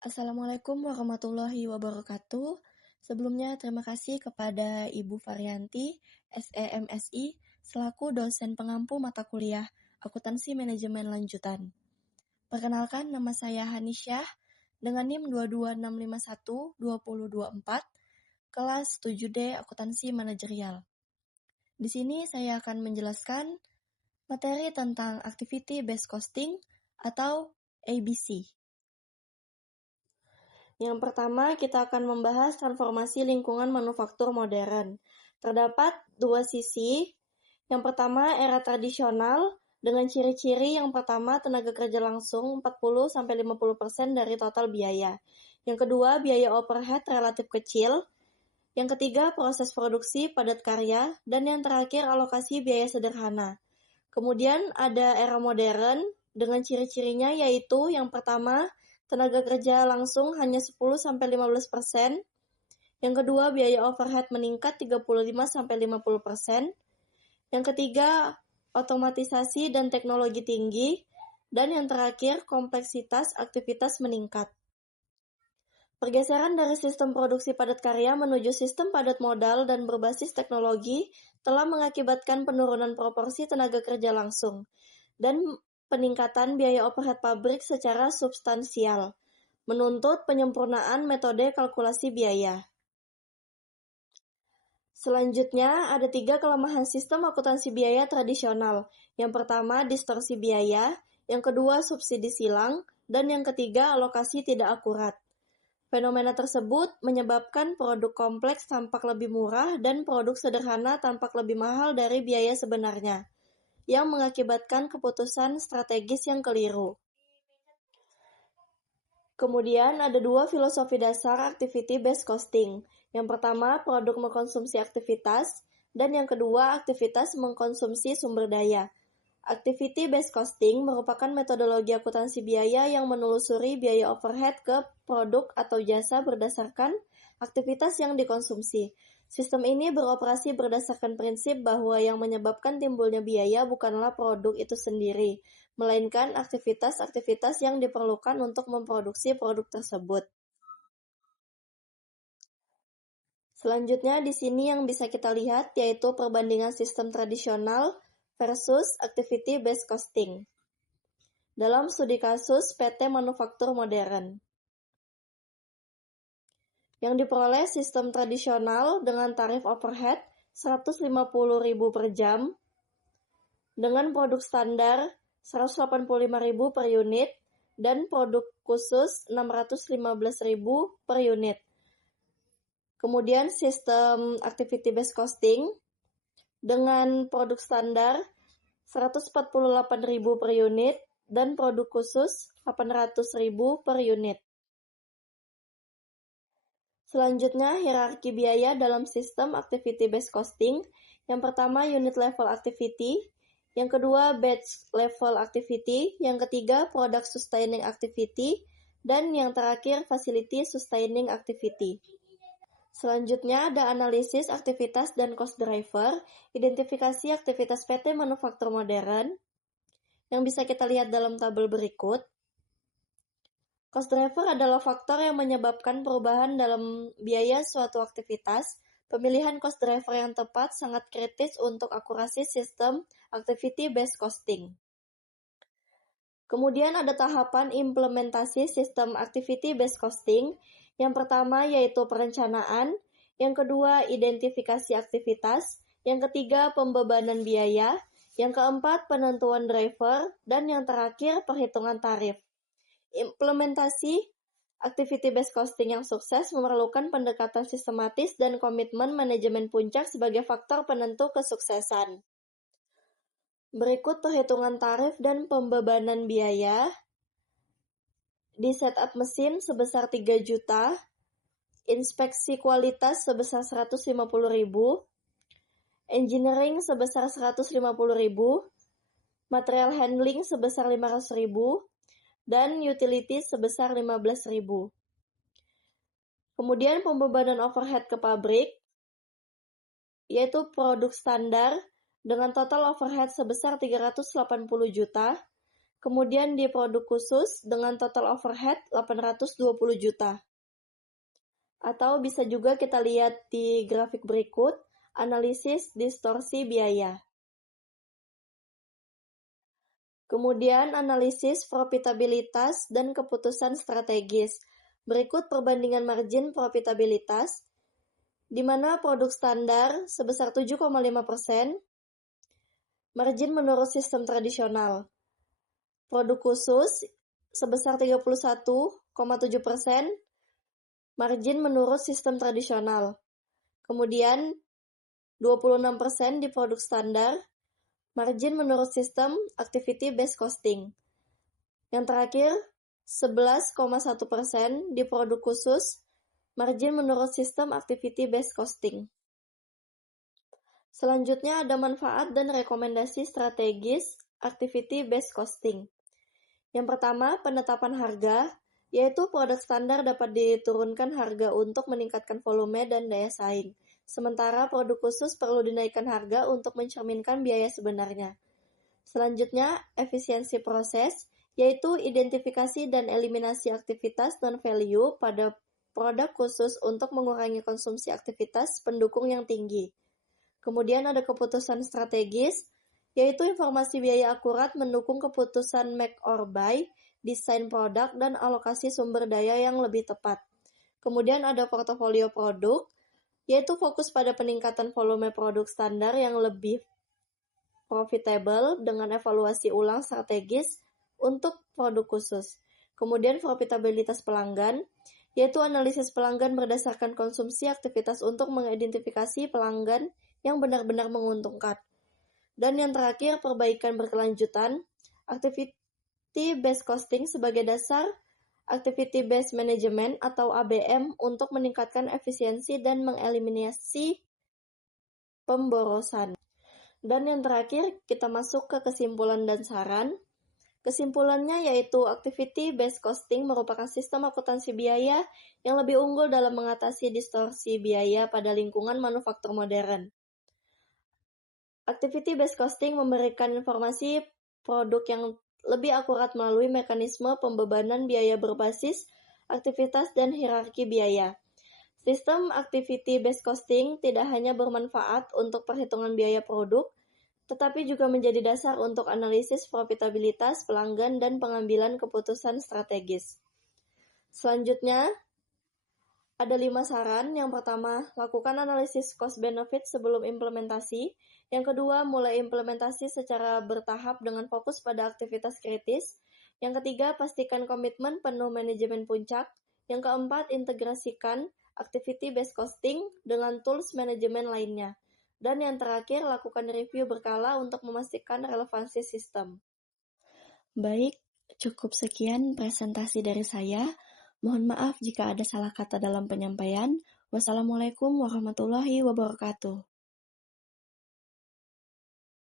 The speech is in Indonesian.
Assalamualaikum warahmatullahi wabarakatuh. Sebelumnya terima kasih kepada Ibu Varianti, SEMSI, selaku dosen pengampu mata kuliah Akuntansi Manajemen Lanjutan. Perkenalkan, nama saya Hanisyah dengan NIM 226512024, kelas 7D Akuntansi Manajerial. Di sini saya akan menjelaskan materi tentang Activity Based Costing atau ABC. Yang pertama, kita akan membahas transformasi lingkungan manufaktur modern. Terdapat dua sisi. Yang pertama, era tradisional dengan ciri-ciri yang pertama, tenaga kerja langsung 40-50% dari total biaya. Yang kedua, biaya overhead relatif kecil. Yang ketiga, proses produksi padat karya. Dan yang terakhir, alokasi biaya sederhana. Kemudian ada era modern dengan ciri-cirinya yaitu yang pertama, tenaga kerja langsung hanya 10-15%. Yang kedua, biaya overhead meningkat 35-50%. Yang ketiga, otomatisasi dan teknologi tinggi. Dan yang terakhir, kompleksitas aktivitas meningkat. Pergeseran dari sistem produksi padat karya menuju sistem padat modal dan berbasis teknologi telah mengakibatkan penurunan proporsi tenaga kerja langsung dan peningkatan biaya overhead pabrik secara substansial, menuntut penyempurnaan metode kalkulasi biaya. Selanjutnya, ada 3 kelemahan sistem akuntansi biaya tradisional. Yang pertama, distorsi biaya. Yang kedua, subsidi silang. Dan yang ketiga, alokasi tidak akurat. Fenomena tersebut menyebabkan produk kompleks tampak lebih murah dan produk sederhana tampak lebih mahal dari biaya sebenarnya, yang mengakibatkan keputusan strategis yang keliru. Kemudian ada 2 filosofi dasar activity-based costing. Yang pertama, produk mengkonsumsi aktivitas, dan yang kedua, aktivitas mengkonsumsi sumber daya. Activity-based costing merupakan metodologi akuntansi biaya yang menelusuri biaya overhead ke produk atau jasa berdasarkan aktivitas yang dikonsumsi. Sistem ini beroperasi berdasarkan prinsip bahwa yang menyebabkan timbulnya biaya bukanlah produk itu sendiri, melainkan aktivitas-aktivitas yang diperlukan untuk memproduksi produk tersebut. Selanjutnya di sini yang bisa kita lihat yaitu perbandingan sistem tradisional versus activity-based costing dalam studi kasus PT Manufaktur Modern. Yang diperoleh sistem tradisional dengan tarif overhead 150.000 per jam, dengan produk standar 185.000 per unit, dan produk khusus 615.000 per unit. Kemudian sistem activity-based costing dengan produk standar 148.000 per unit dan produk khusus 800.000 per unit. Selanjutnya, hierarki biaya dalam sistem activity-based costing. Yang pertama, unit level activity. Yang kedua, batch level activity. Yang ketiga, product sustaining activity. Dan yang terakhir, facility sustaining activity. Selanjutnya ada analisis aktivitas dan cost driver, identifikasi aktivitas PT Manufaktur Modern, yang bisa kita lihat dalam tabel berikut. Cost driver adalah faktor yang menyebabkan perubahan dalam biaya suatu aktivitas. Pemilihan cost driver yang tepat sangat kritis untuk akurasi sistem activity-based costing. Kemudian ada tahapan implementasi sistem activity-based costing. Yang pertama yaitu perencanaan, yang kedua identifikasi aktivitas, yang ketiga pembebanan biaya, yang keempat penentuan driver, dan yang terakhir perhitungan tarif. Implementasi activity-based costing yang sukses memerlukan pendekatan sistematis dan komitmen manajemen puncak sebagai faktor penentu kesuksesan. Berikut perhitungan tarif dan pembebanan biaya. Di setup mesin sebesar 3 juta, inspeksi kualitas sebesar 150.000, engineering sebesar 150.000, material handling sebesar 500.000, dan utilities sebesar 15.000. Kemudian pembebanan overhead ke pabrik, yaitu produk standar dengan total overhead sebesar 380 juta, Kemudian di produk khusus dengan total overhead 820 juta. Atau bisa juga kita lihat di grafik berikut, analisis distorsi biaya. Kemudian analisis profitabilitas dan keputusan strategis. Berikut perbandingan margin profitabilitas, di mana produk standar sebesar 7,5%, margin menurut sistem tradisional. Produk khusus sebesar 31,7%, margin menurut sistem tradisional. Kemudian 26% di produk standar, margin menurut sistem activity based costing. Yang terakhir, 11,1% di produk khusus, margin menurut sistem activity based costing. Selanjutnya ada manfaat dan rekomendasi strategis activity based costing. Yang pertama, penetapan harga, yaitu produk standar dapat diturunkan harga untuk meningkatkan volume dan daya saing. Sementara produk khusus perlu dinaikkan harga untuk mencerminkan biaya sebenarnya. Selanjutnya, efisiensi proses, yaitu identifikasi dan eliminasi aktivitas non-value pada produk khusus untuk mengurangi konsumsi aktivitas pendukung yang tinggi. Kemudian ada keputusan strategis, yaitu informasi biaya akurat mendukung keputusan make or buy, desain produk, dan alokasi sumber daya yang lebih tepat. Kemudian ada portofolio produk, yaitu fokus pada peningkatan volume produk standar yang lebih profitable dengan evaluasi ulang strategis untuk produk khusus. Kemudian profitabilitas pelanggan, yaitu analisis pelanggan berdasarkan konsumsi aktivitas untuk mengidentifikasi pelanggan yang benar-benar menguntungkan. Dan yang terakhir, perbaikan berkelanjutan, activity based costing sebagai dasar activity based management atau ABM untuk meningkatkan efisiensi dan mengeliminasi pemborosan. Dan yang terakhir, kita masuk ke kesimpulan dan saran. Kesimpulannya yaitu activity based costing merupakan sistem akuntansi biaya yang lebih unggul dalam mengatasi distorsi biaya pada lingkungan manufaktur modern. Activity based costing memberikan informasi produk yang lebih akurat melalui mekanisme pembebanan biaya berbasis aktivitas dan hierarki biaya. Sistem activity based costing tidak hanya bermanfaat untuk perhitungan biaya produk, tetapi juga menjadi dasar untuk analisis profitabilitas pelanggan dan pengambilan keputusan strategis. Selanjutnya, ada 5 saran. Yang pertama, lakukan analisis cost-benefit sebelum implementasi. Yang kedua, mulai implementasi secara bertahap dengan fokus pada aktivitas kritis. Yang ketiga, pastikan komitmen penuh manajemen puncak. Yang keempat, integrasikan activity-based costing dengan tools manajemen lainnya. Dan yang terakhir, lakukan review berkala untuk memastikan relevansi sistem. Baik, cukup sekian presentasi dari saya. Mohon maaf jika ada salah kata dalam penyampaian. Wassalamualaikum warahmatullahi wabarakatuh.